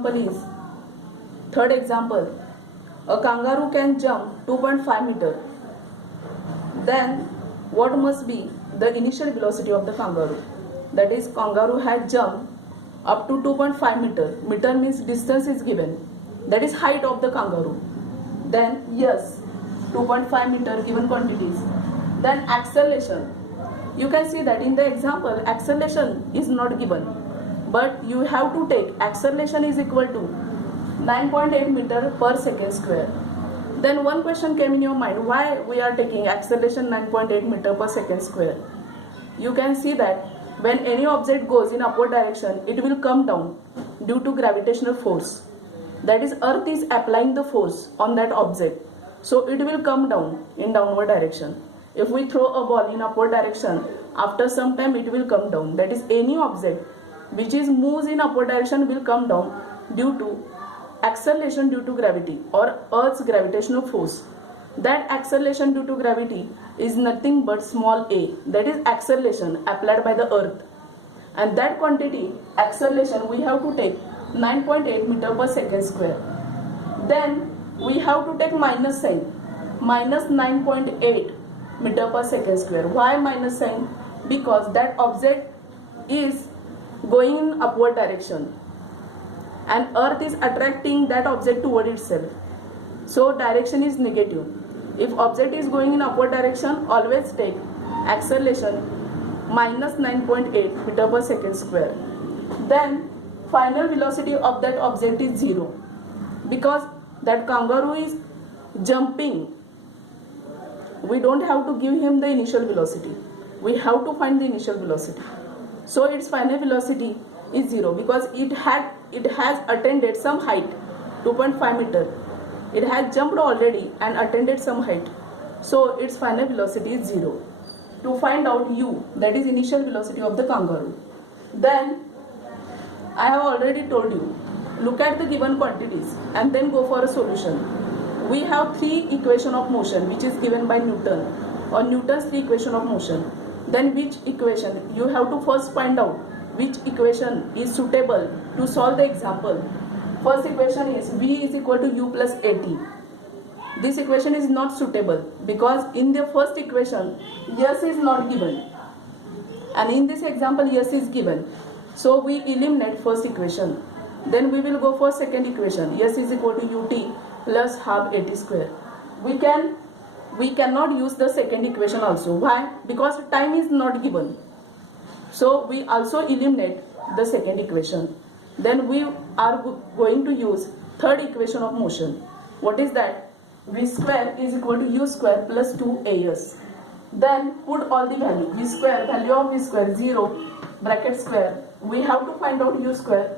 Example is third example. A kangaroo can jump 2.5 meter. Then what must be the initial velocity of the kangaroo? That is, kangaroo had jumped up to 2.5 meter. Meter means distance is given. That is height of the kangaroo. Then yes, 2.5 meter given quantities. Then acceleration. You can see that in the example acceleration is not given, but you have to take acceleration is equal to 9.8 meter per second square. Then one question came in your mind, why we are taking acceleration 9.8 meter per second square? You can see that when any object goes in upward direction, it will come down due to gravitational force. That is, earth is applying the force on that object, so it will come down in downward direction. If we throw a ball in upward direction, after some time it will come down. That is, any object which is moves in upward direction will come down due to acceleration due to gravity or earth's gravitational force. That acceleration due to gravity is nothing but small a, that is acceleration applied by the earth, and that quantity acceleration we have to take 9.8 meter per second square. Then we have to take minus sign, minus 9.8 meter per second square. Why minus sign? Because that object is going in upward direction and earth is attracting that object toward itself, so direction is negative. If object is going in upward direction, always take acceleration minus 9.8 meter per second square. Then final velocity of that object is 0, because that kangaroo is jumping. We don't have to give him the initial velocity, we have to find the initial velocity. So its final velocity is 0 because it has attained some height, 2.5 meter. It has jumped already and attained some height, so its final velocity is 0. To find out u, that is initial velocity of the kangaroo, then I have already told you, look at the given quantities and then go for a solution. We have three equation of motion which is given by Newton, or Newton's three equation of motion. Then which equation? You have to first find out which equation is suitable to solve the example. First equation is v is equal to u plus at. This equation is not suitable because in the first equation s is not given, and in this example s is given. So we eliminate first equation. Then we will go for second equation. S is equal to ut plus half at square. We cannot use the second equation also. Why? Because time is not given. So we also eliminate the second equation. Then we are going to use third equation of motion. What is that? V square is equal to u square plus 2as. Then put all the value. V square, value of v square 0, bracket square. We have to find out u square.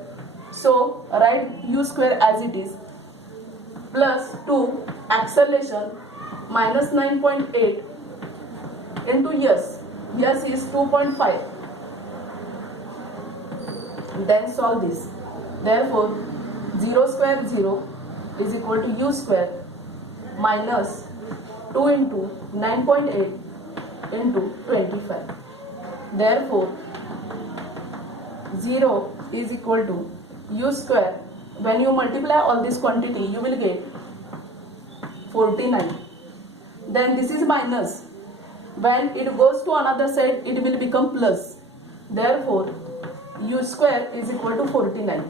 So write u square as it is, plus 2 acceleration minus 9.8 into s. S is 2.5. Then solve this. Therefore 0 square 0 is equal to u square minus 2 into 9.8 into 25. Therefore 0 is equal to u square. When you multiply all this quantity, you will get 49. Then this is minus. When it goes to another side, it will become plus. Therefore u square is equal to 49.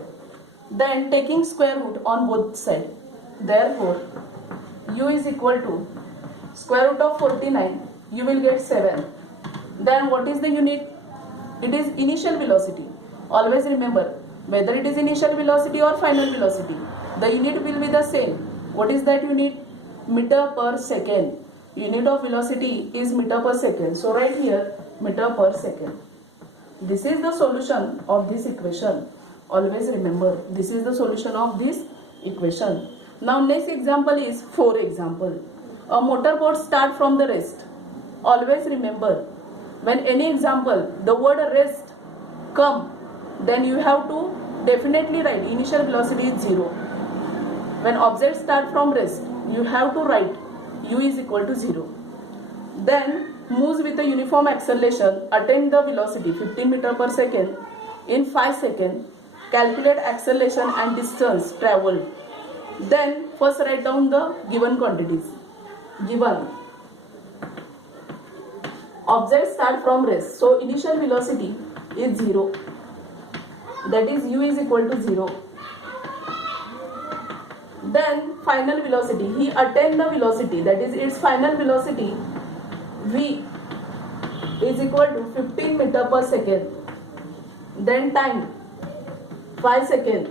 Then taking square root on both sides. Therefore u is equal to square root of 49. You will get 7. Then what is the unit? It is initial velocity. Always remember, whether it is initial velocity or final velocity, the unit will be the same. What is that unit? Meter per second. Unit of velocity is meter per second. So right here, meter per second. This is the solution of this equation. Always remember, this is the solution of this equation. Now next example is 4 example. A motorboat start from the rest. Always remember, when any example, the word rest come, then you have to definitely write initial velocity is 0. When object start from rest, you have to write u is equal to 0. Then moves with a uniform acceleration, attain the velocity 15 meter per second in 5 seconds, calculate acceleration and distance traveled. Then first write down the given quantities. Given objects start from rest, so initial velocity is 0, that is u is equal to 0. Then final velocity, he attained the velocity, that is its final velocity v is equal to 15 meter per second. Then time 5 seconds.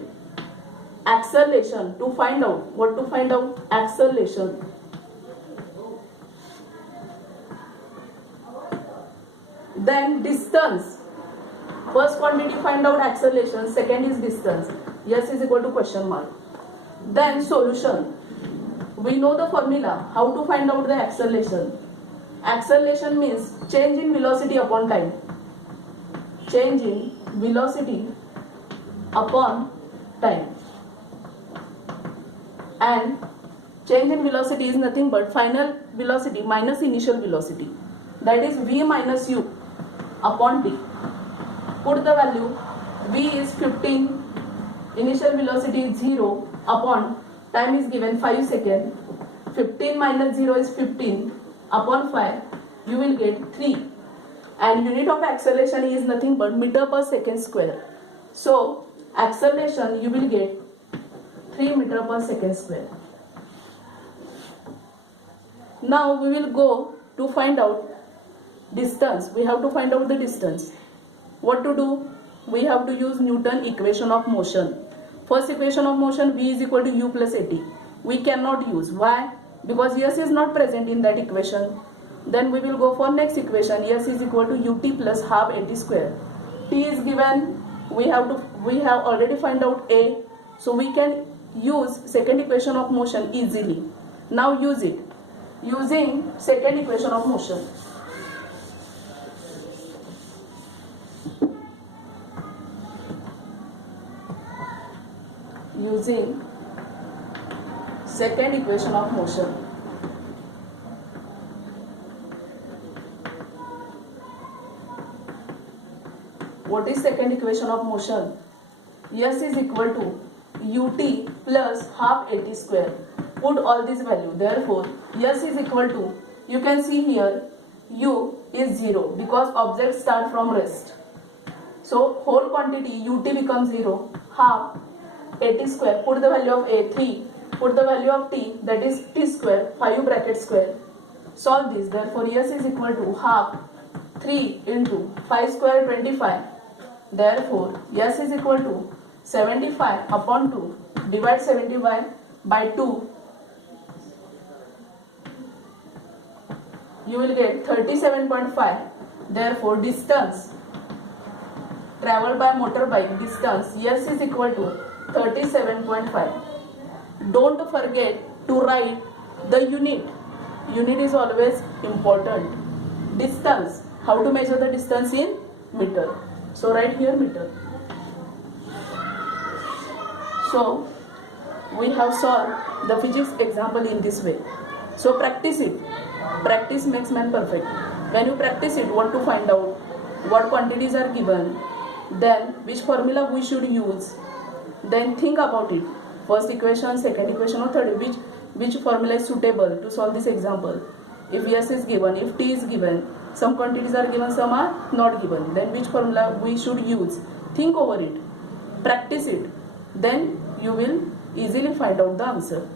Acceleration, to find out, what to find out? Acceleration. Then distance, first quantity find out acceleration, second is distance. S is equal to question mark. Then solution, we know the formula, how to find out the acceleration. Acceleration means change in velocity upon time. Change in velocity upon time. And change in velocity is nothing but final velocity minus initial velocity, that is v minus u upon t. Put the value, v is 15, initial velocity is 0, upon time is given 5 seconds. 15 minus 0 is 15, upon 5 you will get 3, and unit of acceleration is nothing but meter per second square. So acceleration you will get 3 meter per second square. Now we will go to find out distance. We have to find out the distance. What to do? We have to use Newton equation of motion. First equation of motion, v is equal to u plus at. We cannot use. Why? Because s is not present in that equation. Then we will go for next equation. S is equal to ut plus half at square. T is given. We have already find out a. So we can use second equation of motion easily. Now use it. Using second equation of motion. Using second equation of motion. What is second equation of motion? S is equal to ut plus half at square. Put all this value. Therefore, S is equal to, you can see here, u is 0 because objects start from rest. So whole quantity ut becomes 0, half at square, put the value of a 3, put the value of t, that is t square, 5 bracket square. Solve this. Therefore S is equal to half 3 into 5 square 25. Therefore S is equal to 75 upon 2. Divide 75 by 2. You will get 37.5. Therefore distance traveled by motorbike, distance S is equal to 37.5. Don't forget to write the unit. Unit is always important. Distance, how to measure the distance in meter. So write here meter. So we have solved the physics example in this way. So practice it. Practice makes man perfect. When you practice it, what to find out, what quantities are given, then which formula we should use, then think about it. First equation, second equation, or third, which formula is suitable to solve this example. If S is given, if T is given, some quantities are given, some are not given, then which formula we should use. Think over it, practice it, then you will easily find out the answer.